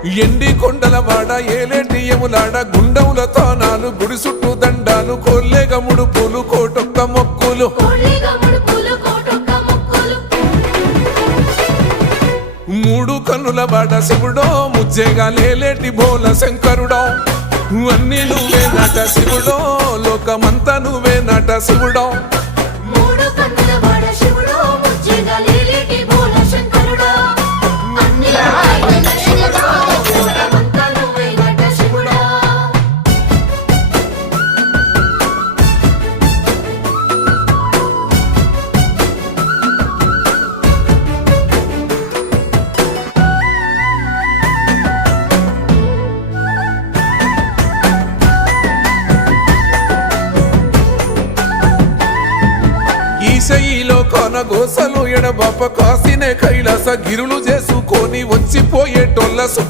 ఎండి కొండల వాడ ఏలేటియములాడ గుండముల తానాలు గుడి చుట్టూ దండాలు కోల్లేగ ముడుపులు కోటొక్క మొక్కులు మూడు కన్నుల వాడ శివుడో ముజ్జేగా లేలేటి బోల శంకరుడో అన్ని నువ్వే నట శివుడో లోకమంతా నువ్వే నట శివుడో ఈశయిలో కొనగోసలు ఎడబాప కాసినే కైలాస గిరులు చేసుకొని వచ్చిపోయేటోళ్ళ